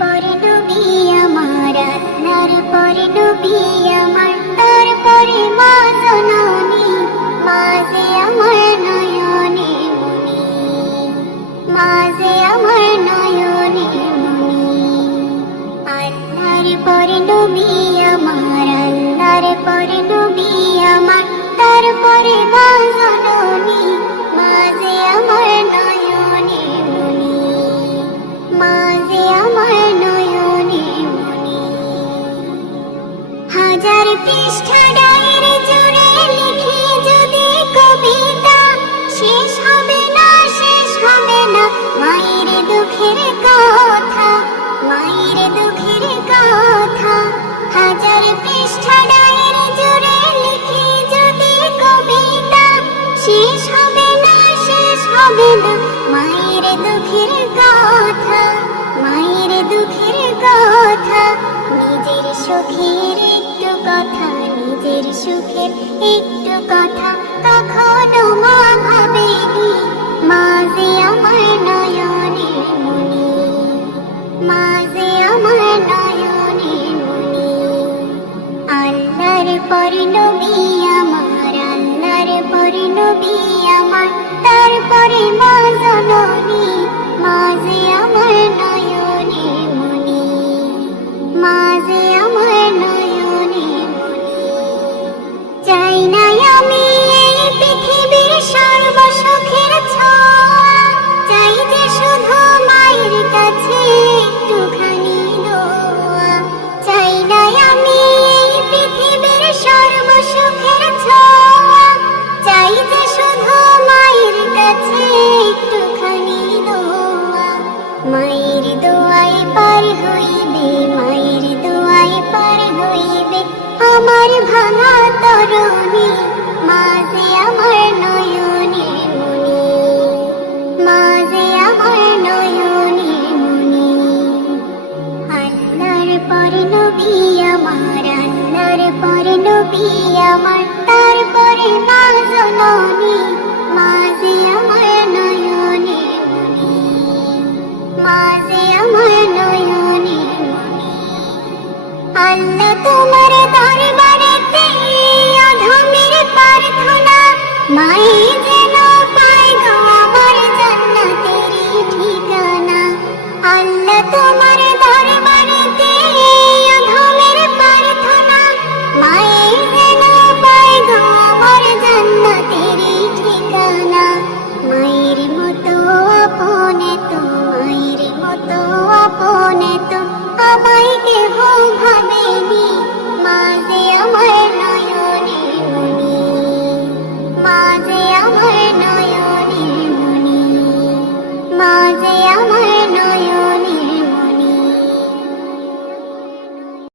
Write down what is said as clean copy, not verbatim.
পরে নবী আমার, আল্লাহর পরে নবী আমার, তারপরে মা জননী, মা যে আমার নয়নে মনি, মা যে আমার নয়নে মনি। আল্লাহর পরে নবী আমার, আল্লাহর পরে নবী আমার, তারপরে মা জননী, মা যে আমার নয়নে মনি, মা যে আমার নয়নে মনি। হাজার পৃষ্ঠা ডায়ের জুড়ে লিখি যদি কবিতা, শেষ হবে না, শেষ হবে না মায়ের দুঃখের কথা, মায়ের দুঃখের কথা। হাজার পৃষ্ঠা ডায়ের জুড়ে লিখি যদি কবিতা, শেষ হবে না, শেষ হবে না মায়ের দুঃখের কথা, মায়ের দুঃখের কথা। নিজের সুখের একটু কথা, নিজের সুখের একটু কথা কখনো মা ভাবেনি, মা যে আমার নয়নে মনি, মা যে আমার নয়নে মনি। আল্লাহর পরে নবী আমার, আল্লাহর পরে নবী আমার, তারপরে মা জননী, মা যে আমার নয়নে মনি, মা যে আমার নয়নে মনি। চাই না আমি এই পৃথিবীর সর্বসুখের ছোঁয়া, চাই যে শুধু মায়ের কাছে একটুখানি দোয়া। চাই না আমি এই পৃথিবীর সর্বসুখের ছোঁয়া, চাই যে শুধু মায়ের কাছে একটুখানি দোয়া। মায়ের দোয়ায় পার হইবে, মায়ের দোয়ায় পার হইবে আমার ভাঙা তরণী, মা যে আমার নয়নে মনি, মা যে আমার নয়নে মনি। আল্লাহর পরে নবী আমার, আল্লাহর পরে নবী আমার, তারপরে মা জননী, মা যে আমার নয়নে মনি, মা যে আমার নয়নে মনি। আল্লাহ তোমার দরবারেতে অধমের প্রার্থনা, মাই যেন পায় গো আমার জান্নাতেরই ঠিকানা। আল্লাহ তোমার দরবারেতে অধমের প্রার্থনা, মাই যেন পায় গো আমার জান্নাতেরই ঠিকানা। মায়ের মতো আপনে তো, মায়ের মতো আপনে তো আমায় কেহ ভাবেনি, মা যে আমার নয়নে মনি, মা যে আমার নয়নে মনি, মা যে আমার